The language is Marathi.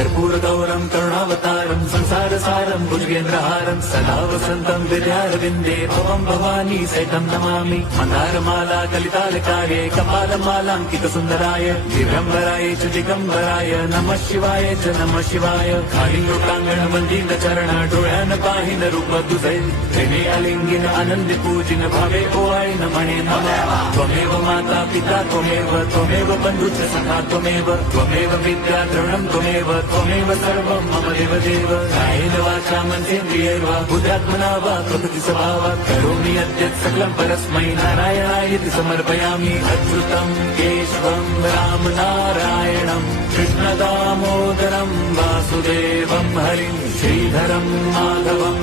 कर्पूरगौरं करुणावतारं संसारसारं भुजगेन्द्रहारं सदा वसन्तं विद्यारविन्दे भवं भवानी सहितं नमामि। मन्दारमाला कलितालकार्ये कपालमालाङ्कितसुन्दराय दिव्यम्बराय च दिगम्बराय नमः शिवाय च नमः शिवाय। कालिंगोटांगण मंदिर चरण डोळ्यान पाहिन रूप तुझे प्रेमे अलिंगिन आनंदी पूजिन भावे ओवाळीन म्हणे नमः। त्वमेव माता पिता त्वमेव बंधुश्च सखा त्वमेव विद्या द्रविणं त्वमेव सर्वं मम देवदेव। कायेन वाचा मनसेन्द्रियैर्वा बुद्ध्यात्मना वा प्रकृति स्वभावात् करोमि यद्यत् सकलं परस्मै नारायणायति समर्पयामि। अच्युतं केशवं राम नारायणं कृष्णदामोदरं वासुदेवं हरिं श्रीधरं माधवं